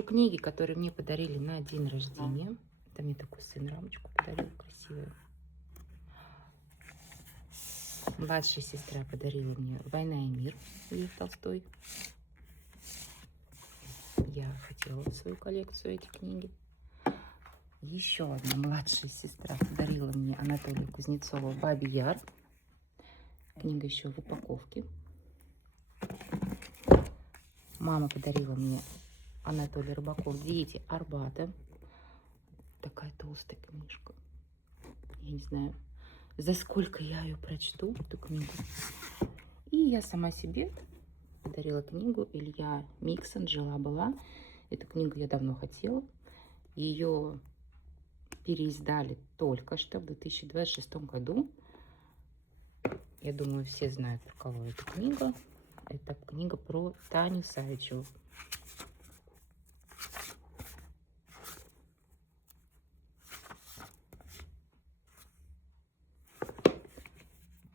Книги, которые мне подарили на день рождения. Это мне такой сын рамочку подарил красивую. Младшая сестра подарила мне «Война и мир» Лев Толстой. Я хотела в свою коллекцию эти книги. Еще одна младшая сестра подарила мне Анатолия Кузнецова «Бабий Яр». Книга еще в упаковке. Мама подарила мне Анатолий Рыбаков «Дети Арбата». Такая толстая книжка. Я не знаю, за сколько я ее прочту, эту книгу. И я сама себе подарила книгу Илья Миксон «Жила-была». Эту книгу я давно хотела. Ее переиздали только что в 2026 году. Я думаю, все знают, про кого эта книга. Это книга про Таню Савичеву.